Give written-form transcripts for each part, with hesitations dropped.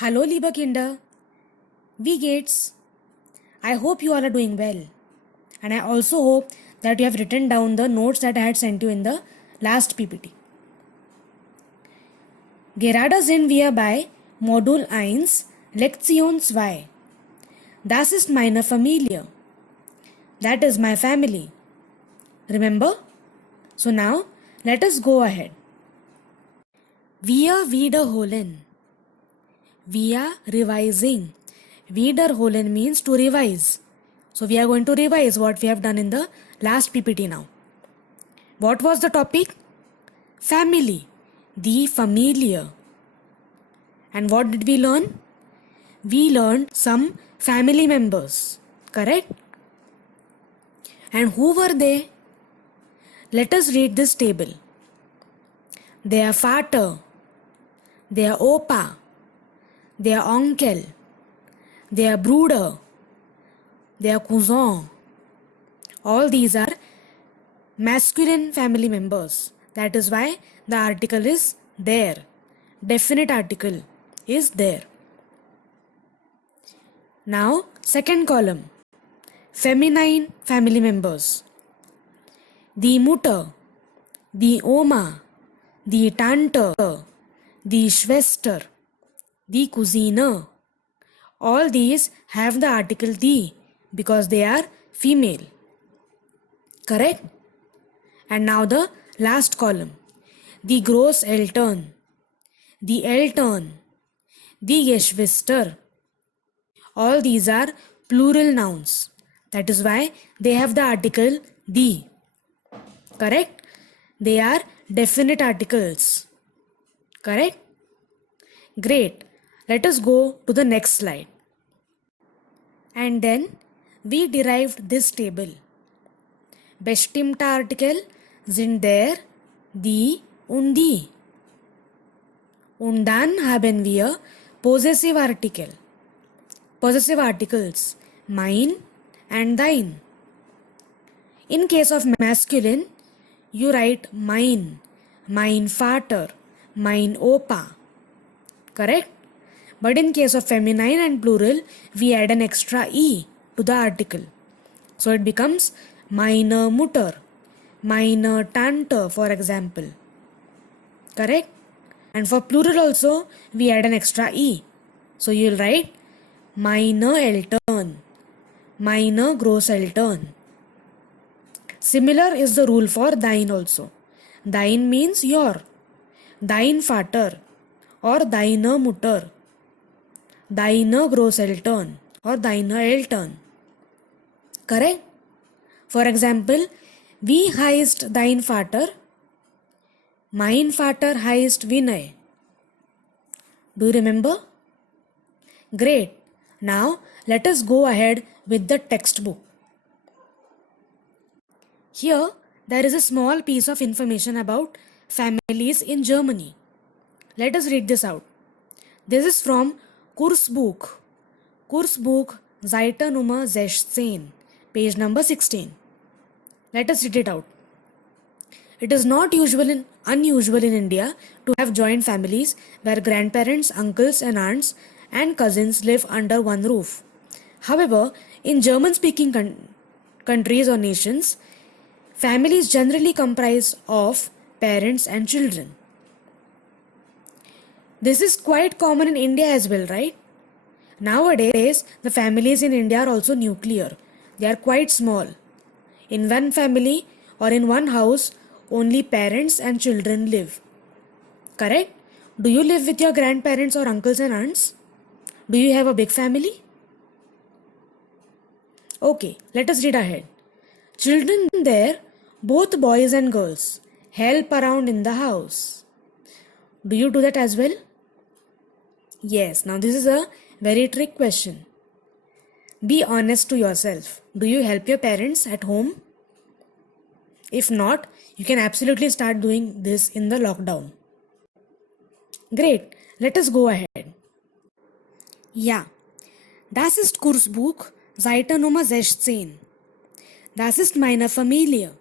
Hallo, liebe Kinder. Wie geht's? I hope you all are doing well. And I also hope that you have written down the notes that I had sent you in the last PPT. Gerade sind wir bei Modul 1, Lektion 2. Das ist meine Familie. That is my family. Remember? So now, let us go ahead. Wir wiederholen. We are revising. Wiederholen means to revise. So we are going to revise what we have done in the last PPT now. What was the topic? Family. Die Familie. And what did we learn? We learned some family members. Correct? And who were they? Let us read this table. Their Vater, their Opa, their Onkel, their Bruder, their Cousin. All these are masculine family members. That is why the article is there. Definite article is there. Now, second column. Feminine family members. Die Mutter, die Oma, die Tante, die Schwester, die Cousine. All these have the article die because they are female. Correct? And now the last column. Die Großeltern, die Eltern, die Geschwister. All these are plural nouns. That is why they have the article die. Correct? They are definite articles. Correct? Great. Let us go to the next slide. And then we derived this table. Bestimmte Artikel sind der, die und die. Und dann haben wir possessive Artikel. Possessive articles mein and thine. In case of masculine, you write mein, mein Vater, mein Opa. Correct? But in case of feminine and plural, we add an extra e to the article. So it becomes meine Mutter, meine Tante, for example. Correct? And for plural also, we add an extra e. So you will write meine Eltern, meine Großeltern. Similar is the rule for thine also. Thine means your. Dein Vater or deine Mutter. Deine Großeltern or deine Eltern. Correct? For example, wie heißt dein Vater? Mein Vater heißt Vinay. Do you remember? Great. Now let us go ahead with the textbook. Here there is a small piece of information about families in Germany. Let us read this out. This is from Kursbuch. Kursbuch, Seite Nummer 16, page number 16. Let us read it out. It is not unusual in India to have joint families where grandparents, uncles and aunts and cousins live under one roof. However, in German-speaking countries or nations, families generally comprise of parents and children. This is quite common in India as well, right? Nowadays, the families in India are also nuclear. They are quite small. In one family or in one house, only parents and children live. Correct? Do you live with your grandparents or uncles and aunts? Do you have a big family? Okay, let us read ahead. Children there, both boys and girls, help around in the house. Do you do that as well? Yes, now this is a very trick question. Be honest to yourself. Do you help your parents at home? If not, you can absolutely start doing this in the lockdown. Great, let us go ahead. Ja, das ist Kursbuch, Seite Nummer 16. Das ist meine Familie.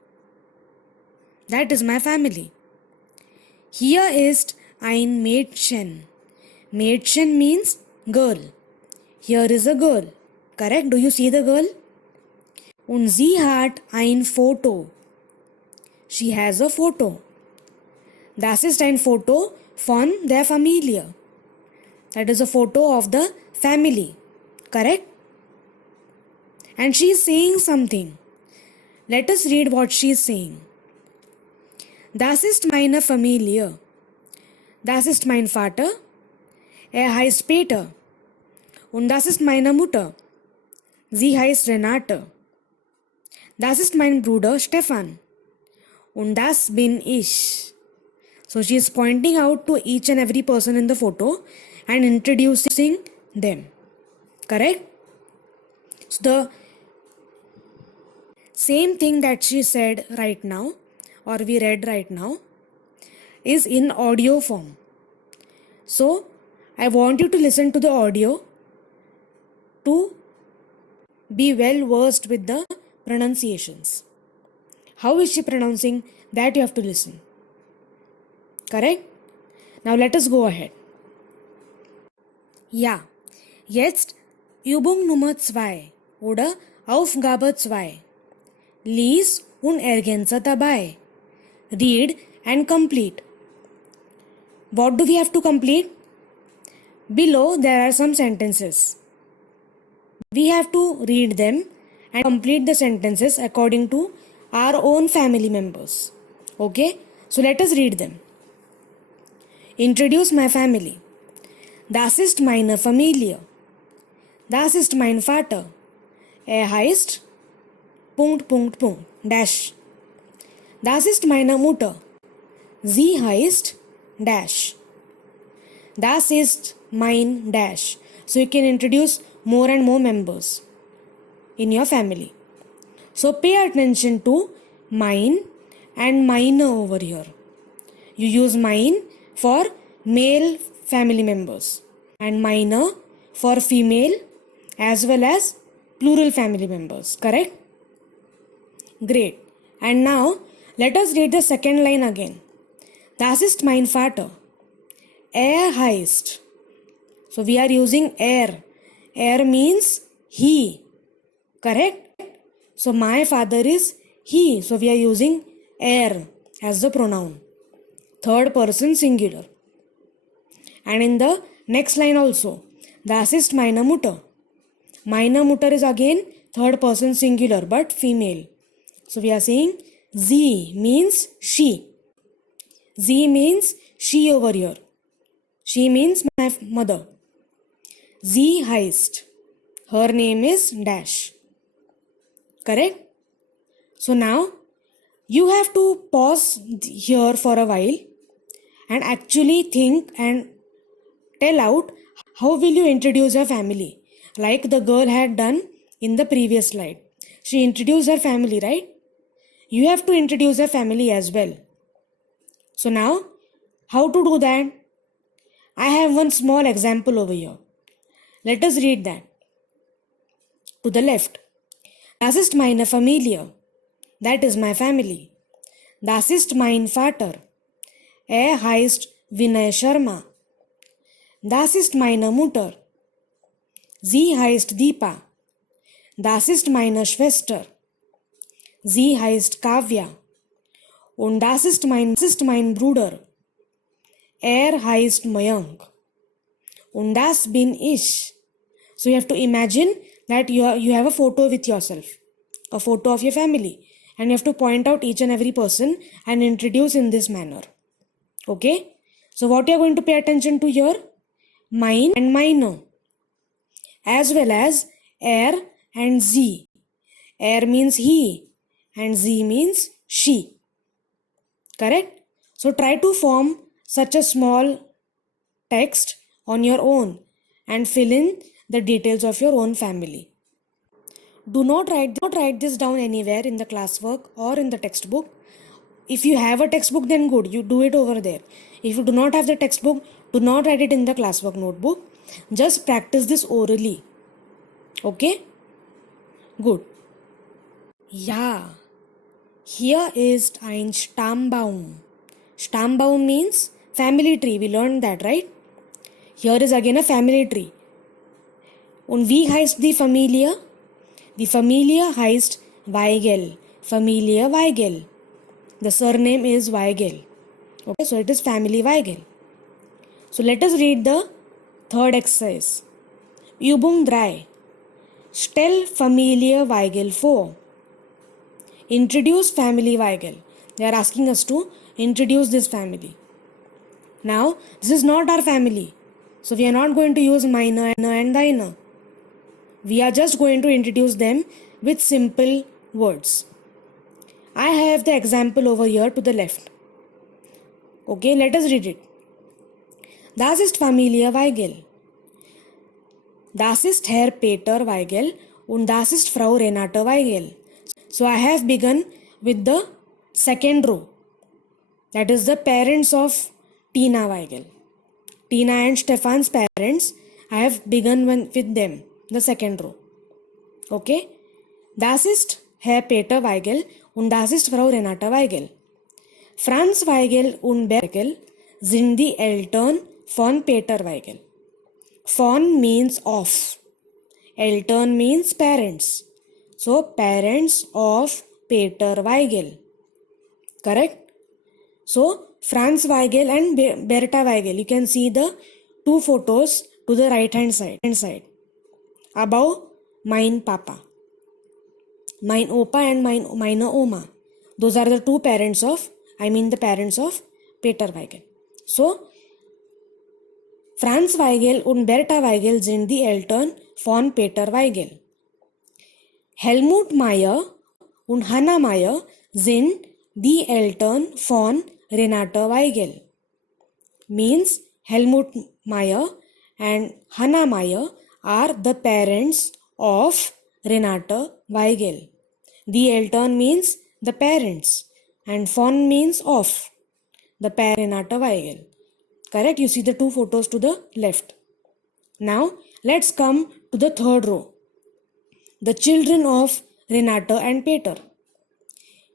That is my family. Hier ist ein Mädchen. Mädchen means Girl. Here is a girl. Correct? Do you see the girl? Und sie hat ein Foto. She has a photo. Das ist ein Foto von der Familie. That is a photo of the family. Correct? And she is saying something. Let us read what she is saying. Das ist meine Familie. Das ist mein Vater. Heißt Peter. Und das ist meine Mutter. Sie heißt Renate. Das ist mein Bruder Stefan. Und das bin ich. So she is pointing out to each and every person in the photo and introducing them. Correct? So the same thing that she said right now, or we read right now, is in audio form. So I want you to listen to the audio to be well versed with the pronunciations. How is she pronouncing? That you have to listen. Correct? Now let us go ahead. Ja, jetzt Übung Nummer 2 oder Aufgabe 2. Lies und ergänze dabei. Read and complete. What do we have to complete? Below there are some sentences. We have to read them and complete the sentences according to our own family members. Okay? So let us read them. Introduce my family. Das ist meine Familie. Das ist mein Vater. Heißt Dash. Das ist meine Mutter. Sie heißt Dash. Das ist mein Dash. So you can introduce more and more members in your family. So pay attention to mine and mine over here. You use mine for male family members and minor for female as well as plural family members. Correct? Great. And now let us read the second line again. Das ist mein Vater. Heißt. So we are using Er means he. Correct? So my father is he. So we are using as the pronoun. Third person singular. And in the next line also. Das ist meine Mutter. Meine Mutter is again third person singular but female. So we are saying sie means she. Sie means she over here. She means my mother. Sie heißt. Her name is Dash. Correct? So now you have to pause here for a while and actually think and tell out how will you introduce your family, like the girl had done in the previous slide. She introduced her family, right? You have to introduce her family as well. So now, how to do that? I have one small example over here. Let us read that. To the left. Das ist meine Familie. That is my family. Das ist mein Vater. Heißt Vinay Sharma. Das ist meine Mutter. Sie heißt Deepa. Das ist meine Schwester. Sie heißt Kavya. Und das ist mein Bruder. Heißt Mayank. Und das bin ich. So you have to imagine that you have a photo with yourself, a photo of your family, and you have to point out each and every person and introduce in this manner. Okay? So what you are going to pay attention to here? Mine and minor, as well as and z. Means he and z means she. Correct? So try to form such a small text on your own and fill in the details of your own family. Do not write this down anywhere in the classwork or in the textbook. If you have a textbook, then good, you do it over there. If you do not have the textbook, do not write it in the classwork notebook. Just practice this orally. Okay? Good. Ja, here is ein Stammbaum. Stammbaum means family tree. We learned that, right? Here is again a family tree. Und wie heißt die Familie? The Familie heißt Weigel. Familie Weigel. The surname is Weigel. Okay, so it is family Weigel. So let us read the third exercise. Übung 3. Stell Familie Weigel vor. Introduce family Weigel. They are asking us to introduce this family. Now, this is not our family. So we are not going to use meine and deine. We are just going to introduce them with simple words. I have the example over here to the left. Okay, let us read it. Das ist Familie Weigel. Das ist Herr Peter Weigel und das ist Frau Renate Weigel. So I have begun with the second row. That is the parents of Tina Weigel. Tina and Stefan's parents, I have begun with them, the second row. Okay? Das ist Herr Peter Weigel und das ist Frau Renate Weigel. Franz Weigel und Bert Weigel sind die Eltern von Peter Weigel. Von means of. Eltern means parents. So parents of Peter Weigel. Correct? So Franz Weigel and Berta Weigel. You can see the two photos to the right hand side. Above, mein Papa. Mein Opa and meine Oma. Those are the two parents of, the parents of Peter Weigel. So, Franz Weigel und Berta Weigel sind die Eltern von Peter Weigel. Helmut Meyer und Hannah Meyer sind die Eltern von Renate Weigel. Means Helmut Meyer and Hannah Meyer are the parents of Renate Weigel. Die Eltern means the parents and von means of the parent Renate Weigel. Correct? You see the two photos to the left. Now let's come to the third row. The children of Renate and Peter.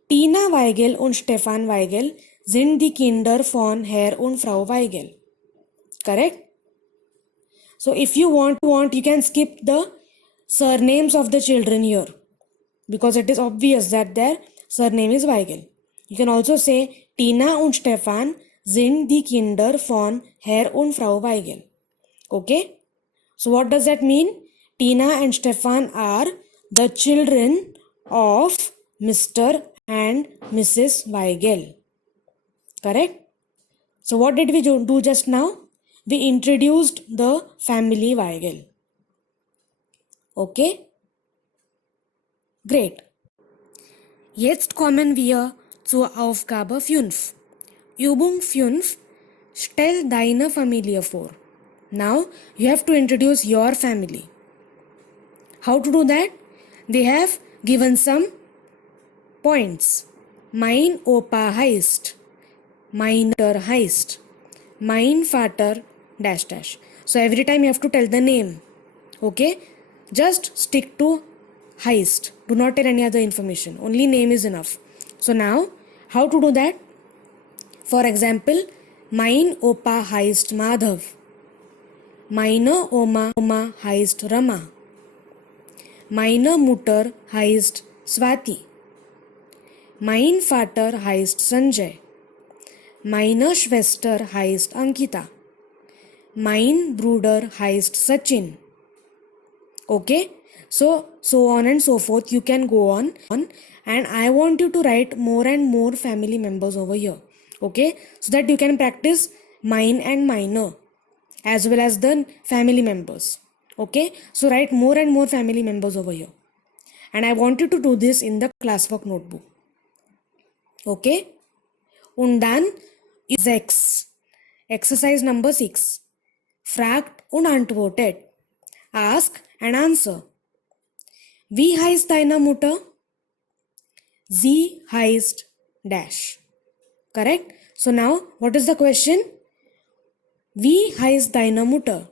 Tina Weigel und Stefan Weigel sind die Kinder von Herr und Frau Weigel. Correct? So if you want, you can skip the surnames of the children here because it is obvious that their surname is Weigel. You can also say Tina und Stefan sind die Kinder von Herr und Frau Weigel. Okay? So what does that mean? Tina and Stefan are the children of Mr. and Mrs. Weigel. Correct? So what did we do just now? We introduced the family Weigel. Okay? Great. Jetzt kommen wir zur Aufgabe 5. Übung 5. Stell deine Familie vor. Now you have to introduce your family. How to do that? They have given some points. Mein Opa heißt. Mein Mutter heißt. Mein Vater dash dash. So every time you have to tell the name. Okay? Just stick to heißt. Do not tell any other information. Only name is enough. So now, how to do that? For example, mein Opa heißt Madhav. Meine Oma heißt Rama. Meine Mutter heißt Swati. Mein Vater heißt Sanjay. Meine Schwester heißt Ankita. Mein Bruder heißt Sachin. Okay? So on and so forth. You can go on and I want you to write more and more family members over here. Okay? So that you can practice mine and minor as well as the family members. Okay? So write more and more family members over here. And I want you to do this in the classwork notebook. Okay? Und dann ist 6. Exercise number 6. Fragt und antwortet. Ask and answer. Wie heißt deine Mutter? Sie heißt dash. Correct? So now, what is the question? Wie heißt deine Mutter?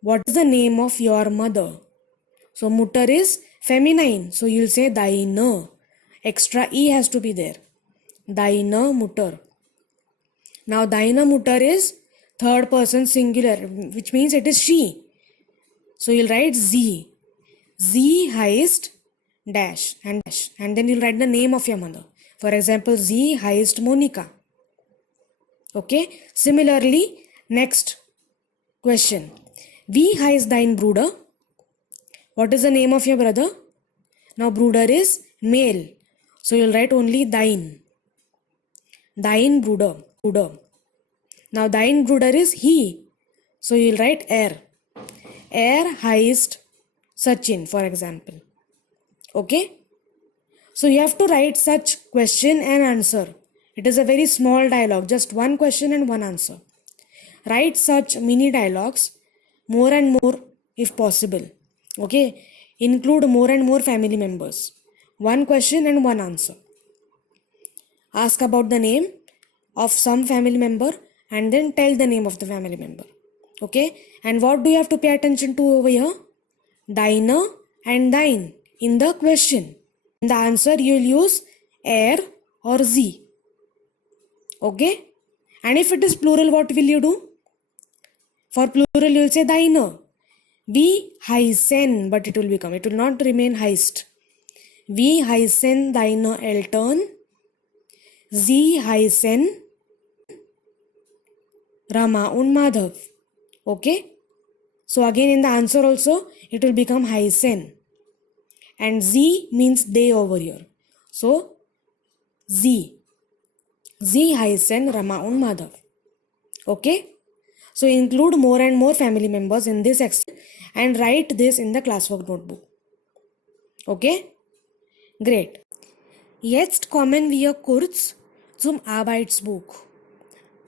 What is the name of your mother? So Mutter is feminine. So you'll say deine. Extra E has to be there. Deine Mutter. Now deine Mutter is third person singular, which means it is she. So you'll write Z. Z heißt dash and then you'll write the name of your mother. For example, Z heißt Monika. Okay. Similarly, next question. Wie heißt dein Bruder? What is the name of your brother? Now Bruder is male. So you'll write only dein. Dein Bruder. Now dein Bruder is he. So you'll write Er heißt Sachin, for example. Okay. So you have to write such question and answer. It is a very small dialogue, just one question and one answer. Write such mini dialogues more and more if possible. Okay. Include more and more family members. One question and one answer. Ask about the name of some family member and then tell the name of the family member. Okay. And what do you have to pay attention to over here? Deine and thine in the question. In the answer you will use er or sie. Okay. And if it is plural, what will you do? For plural you will say deine. Wie heißen, but it will not remain heist. Wie heißen deine Eltern? Sie heißen Rama und Madhav. Okay. So again in the answer also it will become heißen. And sie means they over here. So sie. Sie heißen Rama und Madhav. Okay. So include more and more family members in this exercise and write this in the classwork notebook. Okay. Great. Jetzt kommen wir kurz zum Arbeitsbuch,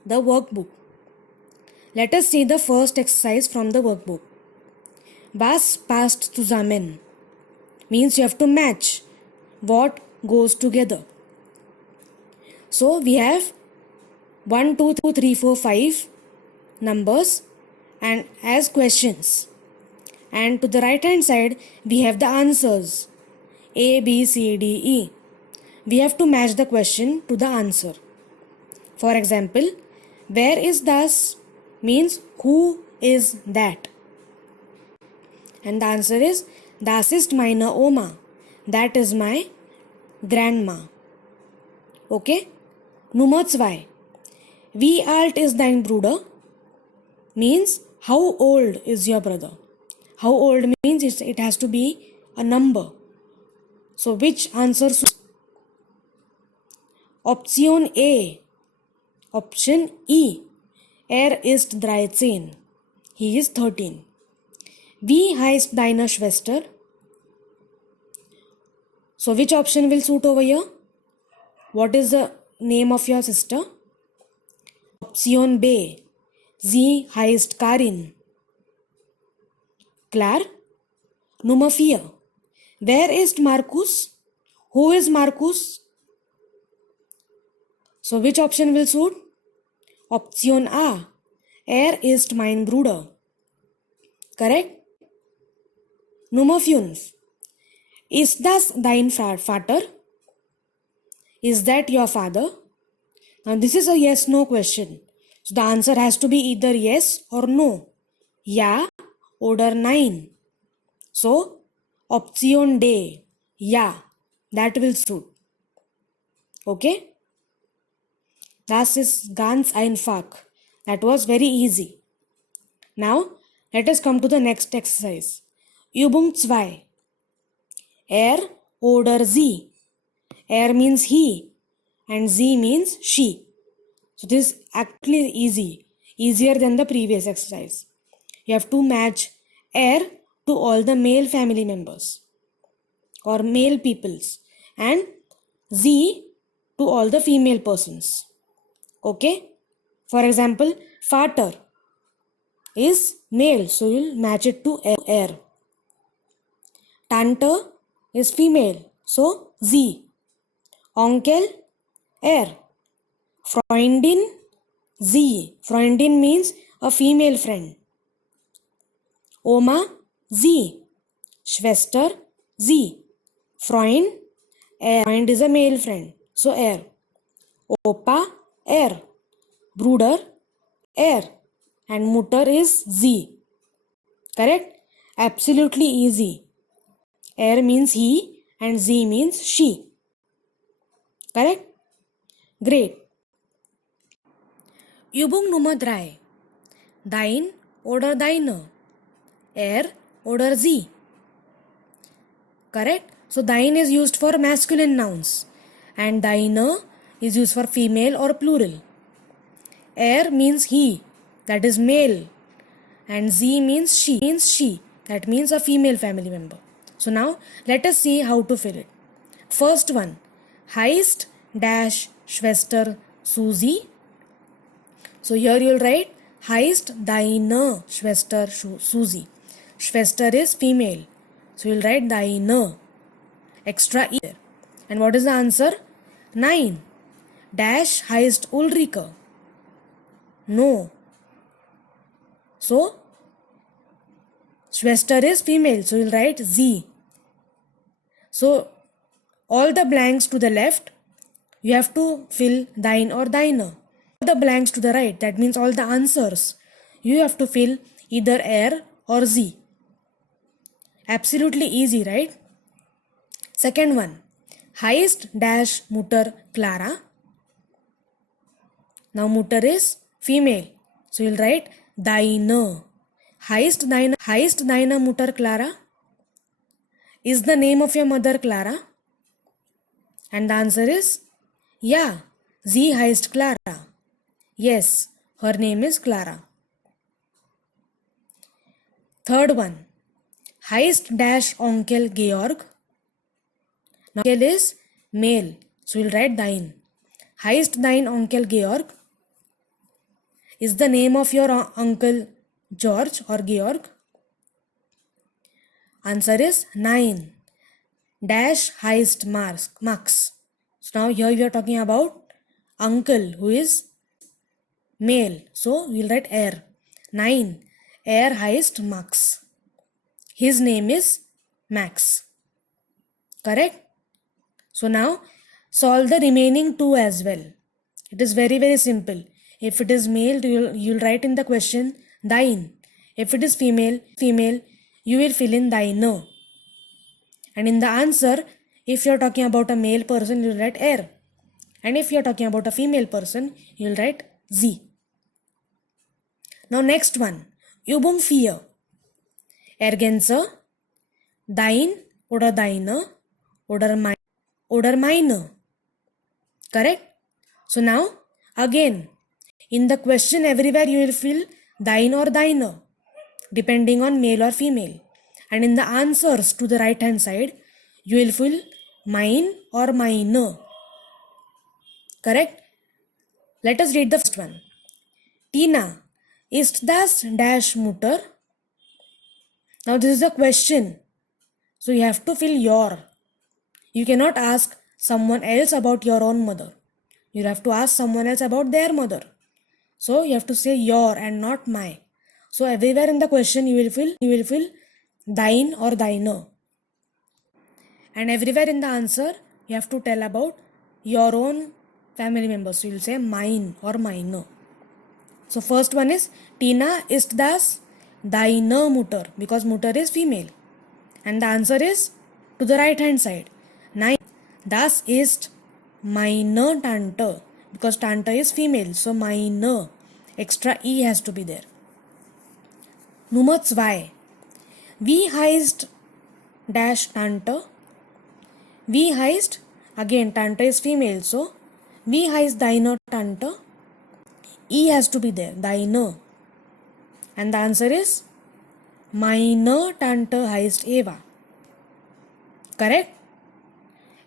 the workbook. Let us see the first exercise from the workbook. Was passt zusammen? Means you have to match what goes together. So we have 1, 2, 3, 4, 5 numbers and as questions. And to the right hand side we have the answers A, B, C, D, E. We have to match the question to the answer. For example, where is das means who is that? And the answer is das ist meine Oma. That is my grandma. Okay? Nummer 2. Wie alt ist dein Bruder? Means how old is your brother? How old means it has to be a number. So which answer? Option A. Option E. Er ist 13. He is 13. Wie heißt deine Schwester? So which option will suit over here? What is the name of your sister? Option B. Sie heißt Karin. Klar? Nummer 4. Wer ist Markus? Who is Markus? So which option will suit? Option A. Er ist mein Bruder. Correct? Nummer 5. Ist das dein Vater? Is that your father? Now this is a yes-no question. So the answer has to be either yes or no. Ja oder nein. So option D. Ja. That will suit. Okay? Das ist ganz einfach. That was very easy. Now let us come to the next exercise. Übung 2. Er oder sie. Er means he and sie means she. So this is actually easier than the previous exercise. You have to match er to all the male family members or male peoples and sie to all the female persons. Okay? For example, Vater is male, so you'll match it to er. Tante is female, so sie. Onkel, er. Freundin, sie. Freundin means a female friend. Oma, sie. Schwester, sie. Freund, er. Freund is a male friend, so er. Opa, er. Bruder, er. And Mutter is sie. Correct? Absolutely easy. Er means he and sie means she. Correct? Great. Übung Nummer 3. Dein oder deine. Er oder sie. Correct? So dein is used for masculine nouns and deine is used for female or plural. Er means he, that is male, and sie means she, that means a female family member. So now let us see how to fill it. First one, heißt dash Schwester Susi. So here you will write heißt deine Schwester Susi. Schwester is female, so you will write deine, extra e there. And what is the answer? 9. Dash heißt Ulrike. No. So Schwester is female, so you will write sie. So all the blanks to the left, you have to fill dein or deine. All the blanks to the right, that means all the answers, you have to fill either er or sie. Absolutely easy, right? Second one, heißt dash Mutter Clara. Now Mutter is female, so you'll write deine. Heißt deine Mutter Clara? Is the name of your mother Clara? And the answer is yeah, sie heißt Clara. Yes, her name is Clara. Third one, heißt dash Onkel Georg. Now Onkel is male, so you'll write dein. Heißt dein Onkel Georg? Is the name of your uncle George or Georg? Answer is 9. Dash heißt Max. So now here we are talking about uncle who is male. So we will write er. 9. Er heißt Max. His name is Max. Correct? So now solve the remaining 2 as well. It is very, very simple. If it is male, you will write in the question dein. If it is female, you will fill in deine. And in the answer, if you are talking about a male person, you will write er. And if you are talking about a female person, you will write sie. Now next one, Übung 4. Ergänze dein oder deine oder meine. Correct? So now again, in the question everywhere you will fill dein or deine, depending on male or female. And in the answers to the right hand side, you will fill mein or meine. Correct? Let us read the first one. Tina, ist das dash Mutter? Now this is a question. So you have to fill your. You cannot ask someone else about your own mother. You have to ask someone else about their mother. So you have to say your and not my. So everywhere in the question you will fill dein or deine. And everywhere in the answer you have to tell about your own family members. So you will say mine or meine. So first one is Tina, ist das deine Mutter? Because Mutter is female. And the answer is to the right hand side. 9. Das ist meine Tante. Because Tante is female. So meine. Extra E has to be there. Nummer 2. Wie heißt dash Tante? Wie heißt, again Tante is female. So wie heißt deine Tante? E has to be there. Deine. And the answer is meine Tante heißt Eva. Correct?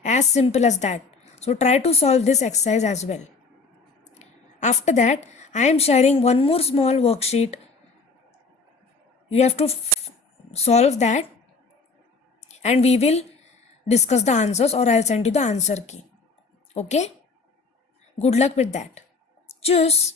As simple as that. So try to solve this exercise as well. After that, I am sharing one more small worksheet. You have to solve that and we will discuss the answers or I'll send you the answer key. Okay? Good luck with that. Tschüss.